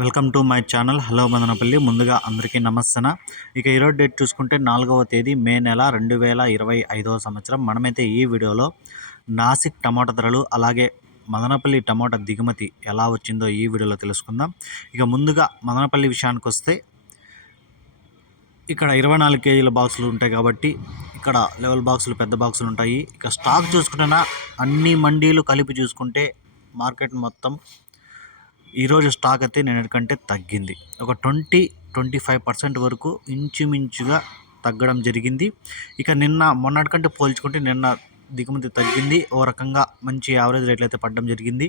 Welcome to my channel. Hello Madanapalli. ముందుగా అందరికీ నమస్తన ఇక ఈరోజు డేట్ చూసుకుంటే నాలుగవ తేదీ మే నెల రెండు వేల ఇరవై ఐదవ సంవత్సరం. మనమైతే ఈ వీడియోలో నాసిక్ టమాటా ధరలు అలాగే మదనపల్లి టమాటా దిగుమతి ఎలా వచ్చిందో ఈ వీడియోలో తెలుసుకుందాం. ఇక ముందుగా మదనపల్లి విషయానికి వస్తే ఇక్కడ ఇరవై నాలుగు కేజీల బాక్సులు ఉంటాయి కాబట్టి ఇక్కడ లెవెల్ బాక్సులు పెద్ద బాక్సులు ఉంటాయి. ఇక స్టాక్ చూసుకుంటున్నా అన్ని మండీలు కలిపి చూసుకుంటే మార్కెట్ మొత్తం ఈరోజు స్టాక్ అయితే నిన్నటికంటే తగ్గింది. ఒక ట్వంటీ ట్వంటీ ఫైవ్ పర్సెంట్ వరకు ఇంచుమించుగా తగ్గడం జరిగింది. ఇక నిన్న మొన్నటికంటే పోల్చుకుంటే నిన్న దిగుమతి తగ్గింది. ఓ రకంగా మంచి యావరేజ్ రేట్లు అయితే పడడం జరిగింది.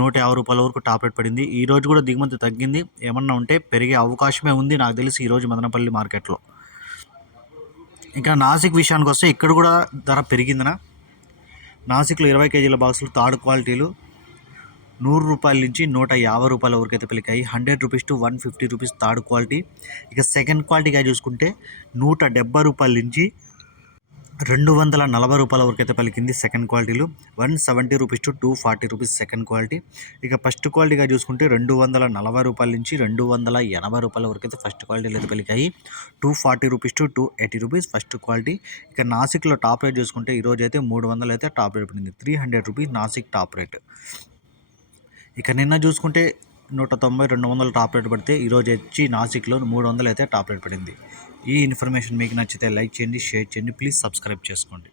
నూట యాభై రూపాయల వరకు టాప్ రేట్ పడింది. ఈ రోజు కూడా దిగుమతి తగ్గింది. ఏమన్నా ఉంటే పెరిగే అవకాశమే ఉంది నాకు తెలిసి ఈరోజు మదనపల్లి మార్కెట్లో. ఇంకా నాసిక్ విషయానికి వస్తే ఇక్కడ కూడా ధర పెరిగిందన. నాసిక్లో ఇరవై కేజీల బాక్సులు థర్డ్ క్వాలిటీలు. నూరు రూపాయల నుంచి నూట యాభై రూపాయల వరకు అయితే పలికాయి. Hundred rupees to one fifty rupees third quality. ఇక సెకండ్ క్వాలిటీగా చూసుకుంటే నూట డెబ్బై రూపాయల నుంచి రెండు వందల నలభై రూపాయల వరకు అయితే పలికింది సెకండ్ క్వాలిటీలు. One seventy rupees to two forty rupees second quality. ఇక ఫస్ట్ క్వాలిటీగా చూసుకుంటే రెండు వందల నలభై రూపాయల నుంచి రెండు వందల ఎనభై రూపాయల వరకు అయితే ఫస్ట్ క్వాలిటీలు అయితే పలికాయి. Two forty rupees to two eighty rupees first quality. ఇక నాసిక్లో టాప్ రేట్ చూసుకుంటే ఈరోజు అయితే మూడు వందలు అయితే టాప్ రేట్ పడింది. Three hundred rupees Nashik top rate. ఇక నిన్న చూసుకుంటే నూట తొంభై రెండు వందలు టాప్ రేట్ పడితే ఈరోజు వచ్చి నాసిక్లో మూడు వందలు అయితే టాప్ రేట్ పడింది. ఈ ఇన్ఫర్మేషన్ మీకు నచ్చితే లైక్ చేయండి షేర్ చేయండి ప్లీజ్ సబ్స్క్రైబ్ చేసుకోండి.